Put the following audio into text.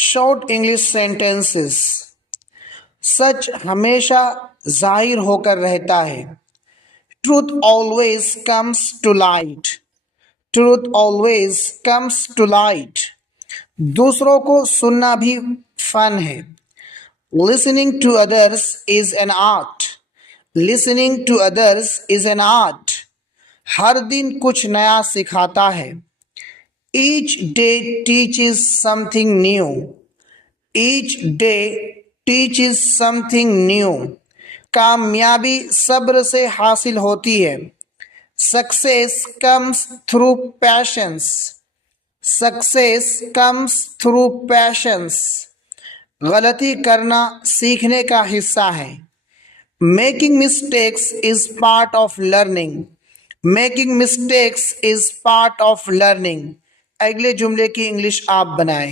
Short English sentences. सच हमेशा जाहिर होकर रहता है। Truth always comes to light. Truth always comes to light. दूसरों को सुनना भी फन है। Listening to others is an art. Listening to others is an art. हर दिन कुछ नया सिखाता है। Each day teaches something new. Each day teaches something new. कामयाबी सब्र से हासिल होती है। Success comes through patience. Success comes through patience. गलती करना सीखने का हिस्सा है। Making mistakes is part of learning. Making mistakes is part of learning. अगले जुमले की इंग्लिश आप बनाएं।